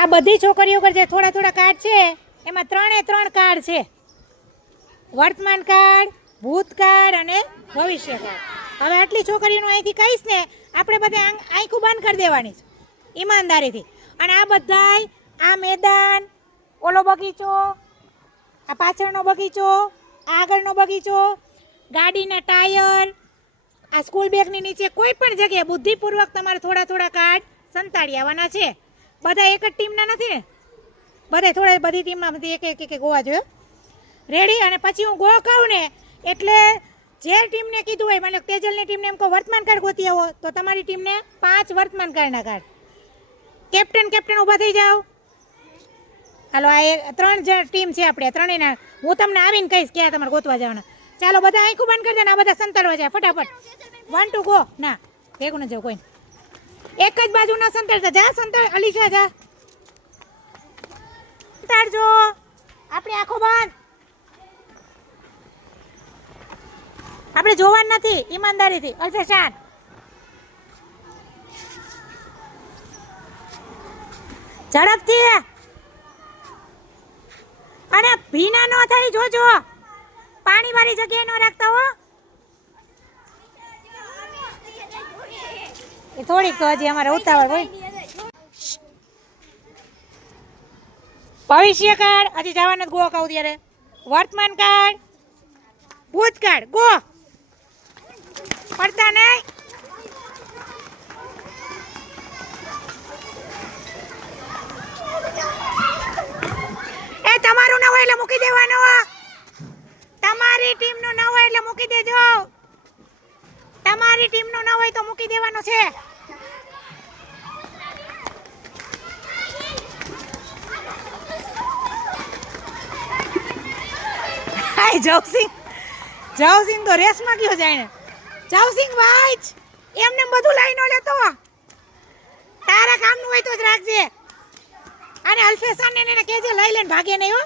આ બધી છોકરીઓ પર જે થોડા થોડા કાર્ડ છે એમાં 3 કાર્ડ છે, વર્તમાન કાર્ડ, ભૂતકાળ અને ભવિષ્ય કાર્ડ. હવે આટલી છોકરીઓનું અહીંથી કહીશ ને આપણે બધા આંખું બંધ કરી દેવાની છે ઈમાનદારીથી. અને આ બધાય આ મેદાન, ઓલો બગીચો, આ પાછળનો બગીચો, આગળનો બગીચો, ગાડીના ટાયર, આ સ્કૂલ બેગની નીચે કોઈ પણ જગ્યાએ બુદ્ધિપૂર્વક તમારે થોડા થોડા કાર્ડ સંતાડી આવવાના છે. બધા એક જ ટીમના નથી ને, બધા થોડા બધી ટીમમાંથી એક હોવા જોઈએ. રેડી? અને પછી હું ગો કહું ને એટલે જે ટીમને કીધું હોય, મને તેજલની ટીમને એમ કહો વર્તમાન કાર્ડ ગોતી આવો, તો તમારી ટીમને 5 વર્તમાન કાર્ડના કાર્ડ. કેપ્ટન ઊભા થઈ જાઓ. હાલો, આ 3 ટીમ છે આપણે, ત્રણેયના હું તમને આવીને કહીશ ક્યાં તમારે ગોતવા જવાના. ચાલો બધા આંખું બંધ કરી દે ને આ બધા સંતાડવા જાય ફટાફટ. 1 2 ગો. ના ભેગું ન જાવ કોઈ, એક જ બાજુ ના સંતાડતા. જા સંતાડ, અલીશા જા સંતાડજો. આપણે આંખો બંધ, આપણે જોવાનું નથી, ઈમાનદારીથી. અલ્ફે શાંત. ઝડપથી અને ભીના ન થઈ જોજો, પાણી વાળી જગ્યાએ ન રાખતા હો. એ થોડીક તો હજી અમારે ઉતાવળ હોય. ભવિષ્ય કાર્ડ હજી જવાનું ગો કહું ત્યારે. વર્તમાન કાર્ડ, ભૂતકાળ ગો. પડતા નહીં. એ તમારું ન હોય એટલે મૂકી દેવાનું. તમારી ટીમનું ન હોય એટલે મૂકી દેજો. તમારી ટીમનું ન હોય તો મૂકી દેવાનું છે. હાય જવસિંહ તો રેસમાં ગયો જાય ને. જવસિંહ ભાઈ એમને બધું લઈ ન લેતો, તારા કામનું હોય તો જ રાખજે. અને અલ્ફેસાને એને કેજે લઈ લઈને ભાગે નહીં હો.